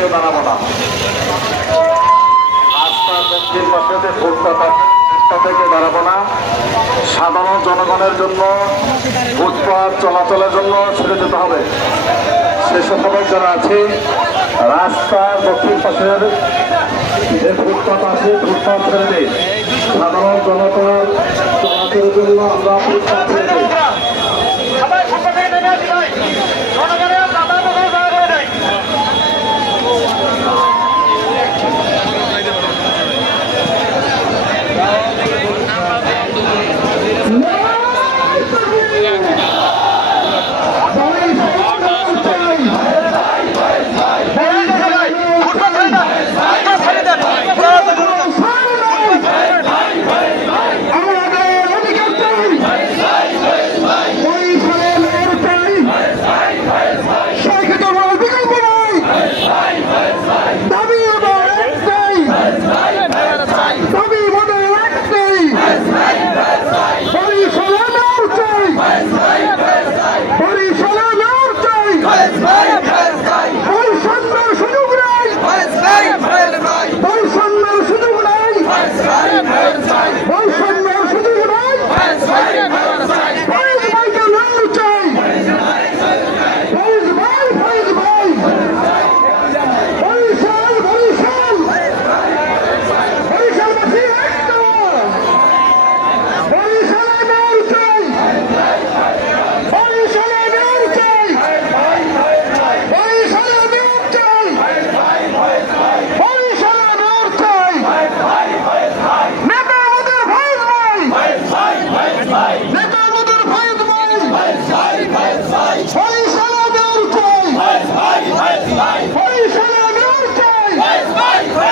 কেউ দাঁড়াবো না। রাস্তার দক্ষিণ পাশে যে ফুটপাত থেকে দাঁড়াবো না। সাধারণ জনগণের জন্য ফুটপাত চলাচলের জন্য ছেড়ে যেতে হবে। সেসব সবাই যারা আছে রাস্তার দক্ষিণ পাশের যে ফুটপাত আছে ফুটপাত ছেড়ে দিই। সাধারণ জনতার চলাচলের জন্য আমরা ফুটপাত ছেড়ে দিই। Bye.